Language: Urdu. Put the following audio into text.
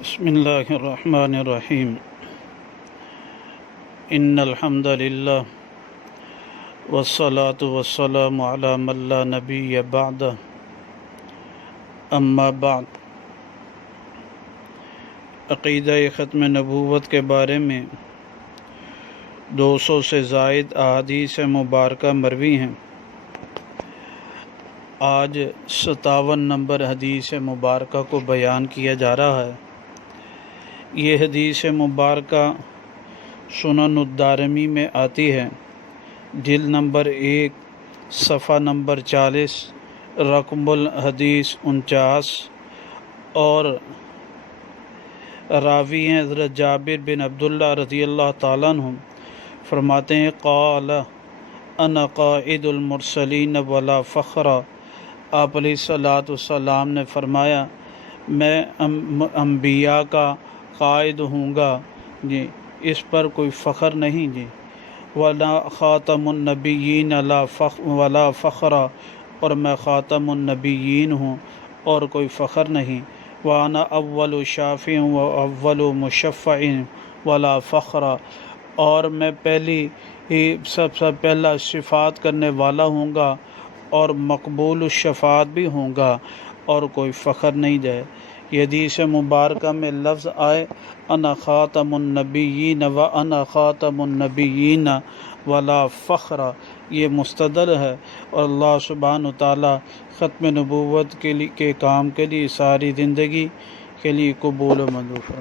بسم اللہ الرحمن الرحیم ان الحمد للہ والصلاة والسلام علی من لا نبی بعد اما بعد۔ عقیدہ ختم نبوت کے بارے میں 200 سے زائد احادیث مبارکہ مروی ہیں۔ آج 57 نمبر حدیث مبارکہ کو بیان کیا جا رہا ہے۔ یہ حدیث مبارکہ سنن الدارمی میں آتی ہے، جلد نمبر 1 صفحہ نمبر 40، رقم الحدیث 49، اور راوی ہیں حضرت جابر بن عبداللہ رضی اللہ تعالیٰ عنہ، فرماتے ہیں قال انا قائد المرسلین ولا فخر۔ آپ علیہ الصلاۃ والسلام نے فرمایا میں انبیاء کا قائد ہوں گا جی، اس پر کوئی فخر نہیں جی۔ ولا خاتم النبیین ولا فخر، اور میں خاتم النبیین ہوں اور کوئی فخر نہیں۔ وانا اول شافع و اول مشفع ولا فخر، اور میں سب سے پہلا شفاعت کرنے والا ہوں گا اور مقبول الشفاعت بھی ہوں گا، اور کوئی فخر نہیں جائے۔ یہ حدیث مبارکہ میں لفظ آئے انا خاتم النبیین و انا خاتم النبیین ولا فخر، یہ مستدل ہے، اور اللہ سبحانہ تعالیٰ ختم نبوت کے کام کے لیے ساری زندگی کے لیے قبول و منظور فرمائے۔